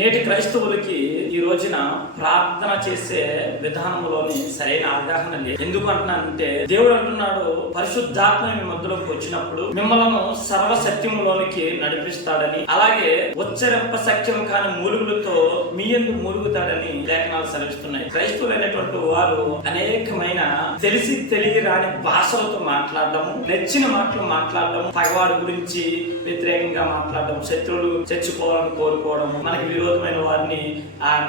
నేటి క్రైస్తవులకి ఈ రోజున ప్రార్థన చేసే విధానంలోని సరైన అవగాహన లేదు. ఎందుకు అంటున్నానంటే దేవుడు అంటున్నాడు, పరిశుద్ధాత్మ మీ మధ్యలోకి వచ్చినప్పుడు మిమ్మల్ని సర్వసత్యములోనికి నడిపిస్తాడని, అలాగే ఉచ్చరింప సత్యం కాని మూలుగులతో మీ యందు మూలుగుతాడని లేఖనాలు సెలవిస్తున్నాయి. క్రైస్తవులైనటువంటి వారు అనేకమైన తెలిసి తెలియరాని భాషలతో మాట్లాడటము, నచ్చిన మాటలు మాట్లాడటం, పగవాడి గురించి వ్యతిరేకంగా మాట్లాడటం, శత్రువులు చచ్చిపోవాలని కోరుకోవడం, మనకి విరోధమైన వారిని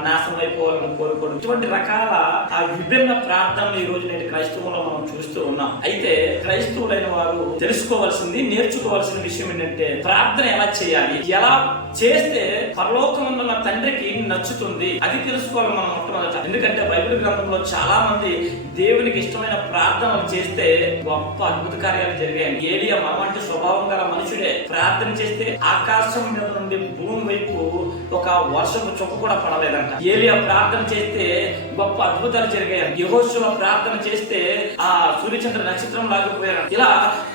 నాశనం అయిపోవాలని కోరుకోవడం, ఇటువంటి రకాల విభిన్న ప్రార్థనలు ఈ రోజు నేటి క్రైస్తవుల్లో మనం చూస్తూ ఉన్నాం. అయితే క్రైస్తవులైన వారు తెలుసుకోవాల్సింది, నేర్చుకోవాల్సిన విషయం ఏంటంటే ప్రార్థన ఎలా చేయాలి, ఎలా చేస్తే పరలోకమున్న తండ్రికి నచ్చుతుంది, అది తెలుసుకోవాలి మనం మొట్టమొదట. ఎందుకంటే బైబిల్ గ్రంథంలో చాలా మంది దేవునికి ఇష్టమైన ప్రార్థనలు చేస్తే గొప్ప అద్భుత కార్యాలు జరిగాయి. ఏలియా మనమంటే స్వభావం గల మనుషుడే. ప్రార్థన చేస్తే ఆకాశం మీద నుండి భూమి వైపు ఒక వర్షపు చుక్క కూడా పడలేదంట. ఏలియా ప్రార్థన చేస్తే గొప్ప అద్భుతాలు జరిగాయి. యెహోషువ ప్రార్థన చేస్తే ఆ సూర్యచంద్ర నక్షత్రం లాగిపోయారు. ఇలా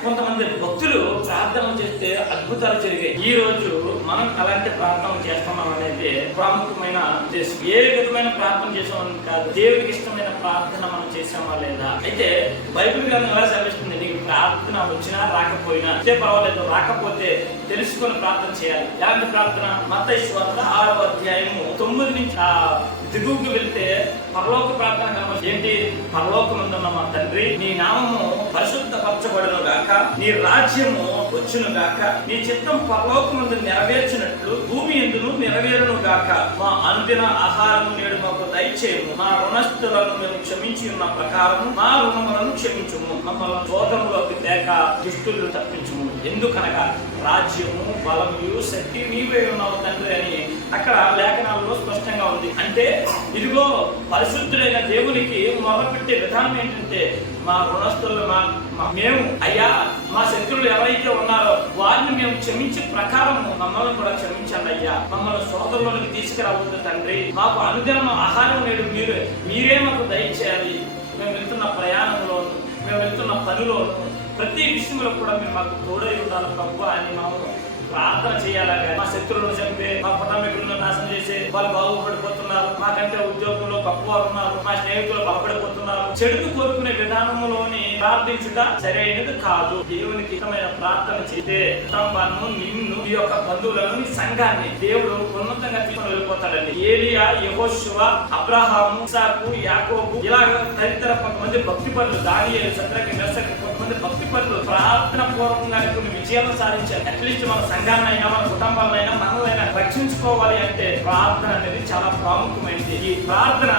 కొంతమంది భక్తులు ప్రార్థన చేస్తే అద్భుతాలు జరిగాయి. ఈ రోజు మనం అలాంటి ప్రార్థన చేస్తున్నాం అనేది ప్రాముఖ్యమైన ఉద్దేశం. ఏ విధమైన ప్రార్థన చేసామని కాదు, దేవుడికి ఇష్టమైన ప్రార్థన మనం చేసామా లేదా. అయితే బైబిల్ గ్రంథం ఎలా సెలవిస్తుంది, నీకు ప్రార్థన వచ్చినా రాకపోయినా అంతే పర్వాలేదు, రాకపోతే తెలుసుకొని ప్రార్థన చేయాలి. ఎలాంటి ప్రార్థన? మత్తయి సువార్త 6వ అధ్యాయము 9 నుంచి దిగువకు వెళ్తే పరలోక ప్రార్థన కనబడి ఏంటి? పరలోకమందున్న మా తండ్రి, నీ నామము పరిశుద్ధపరచబడును గాక, నీ రాజ్యము వచ్చును గాక, నీ చిత్తం పరలోకమందు నెరవేర్చినట్లు భూమి యందును నెరవేరును గాక, మా అనుదిన ఆహారము నేడు మాకు దయచేయము, మా రుణస్థులను మేము క్షమించి ఉన్న ప్రకారము మా రుణములను క్షమించుము, మమ్మల్ని శోధనలోకి తేక దుష్టులను తప్పించుము, ఎందుకనగా రాజ్యము బలము శక్తి నీవే ఉన్నావు తండ్రి అని అక్కడ లేఖనాలలో స్పష్టంగా ఉంది. అంటే ఇదిగో పరిశుద్ధుడైన దేవునికి మొదలుపెట్టే విధానం ఏంటంటే, మా రుణస్థులు మేము అయ్యా మా శత్రువులు ఎవరైతే ఉన్నారో వారిని మేము క్షమించే ప్రకారం మమ్మల్ని కూడా క్షమించండి అయ్యా, మమ్మల్ని సోదరులోకి తీసుకురావద్దు తండ్రి, మాకు అనుదినం ఆహారం నేడు మీరే మాకు దయచేయాలి, మేము వెళ్తున్న ప్రయాణంలోను, మేము వెళ్తున్న పనిలోను, ప్రతి విషయంలో కూడా మీరు మాకు తోడై ఉండాలి ప్రభువా అని మనం ప్రార్థన చేయాలి. మా శత్రువులను చంపే, మా కుటుంబీకులను నాశనం చేసే వాళ్ళు బాగుపడిపోతున్నారు, మాకంటే ఉద్యోగంలో గొప్పవారు ఉన్నారు, మా స్నేహితులు బలపడిపోతున్నారు, చెడును కోరుకునే విధానంలోని ప్రార్థించుట సరైనది కాదు. దేవునికి ఇష్టమైన ప్రార్థన చేస్తే కుటుంబాన్ని, నిన్ను, ఈ యొక్క బంధువులను, నీ సంఘాన్ని దేవుడు ఉన్నతంగా తీసుకొని వెళ్ళిపోతాడండి. ఏలియా, యెహోషువ, అబ్రహాము, ఇస్సాకు, యాకోబు, ఇలా తదితర కొంతమంది భక్తి పనులు, దానియేలు, శద్రకు, మెషకు, కొంతమంది భక్తి పనులు ప్రార్థన పూర్వకంగా కొన్ని విజయాలను సాధించారు. అట్లీస్ట్ మన సంఘాన్నైనా మన కుటుంబాలైనా మనల్ని రక్షించుకోవాలి అంటే ప్రార్థన అనేది చాలా ప్రాముఖ్యమైనది. ఈ ప్రార్థన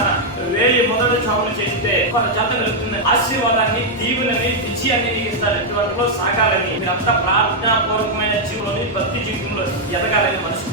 వేయి మొదటి చావులు చేస్తే మన జత వెళ్తుంది, ఆశీర్వాదాన్ని, దీవులని, విజయాన్ని ఇస్తారు. ఇటువంటిలో సాగాలని, మీరంతా ప్రార్థనా పూర్వకమైన జీవులని, భక్తి జీవితంలో ఎదగాలని మనసు